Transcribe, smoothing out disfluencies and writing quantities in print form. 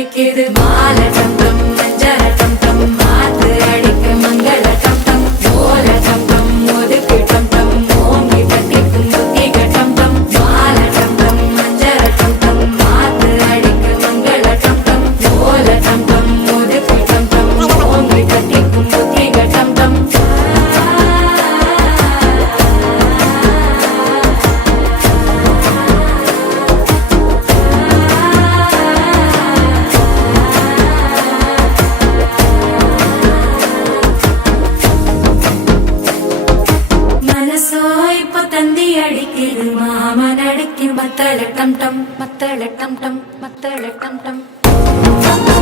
துடிக்குது மாலை டம் டம் மஞ்சள டம் டம் மாத்து அடிக்க மங்கள டம் டம் ஓல டம் டம் ஒதுக்கு டம் டம் ஓங்கி தட்டிக்கும் புத்திக டம் டம் மாலை டம் டம் மஞ்சள டம் டம் மாத்து அடிக்க மங்கள டம் டம் ஓல டம் டம் ஒதுக்கு டம் டம் ஓங்கி தட்டிக்கும் புத்திக டம் டம் மனசோ இப்ப தந்தி அடிக்குது மாமன் அடிக்கும் மத்தள டம் டம் மத்தள டம் டம் மத்தள டம் டம்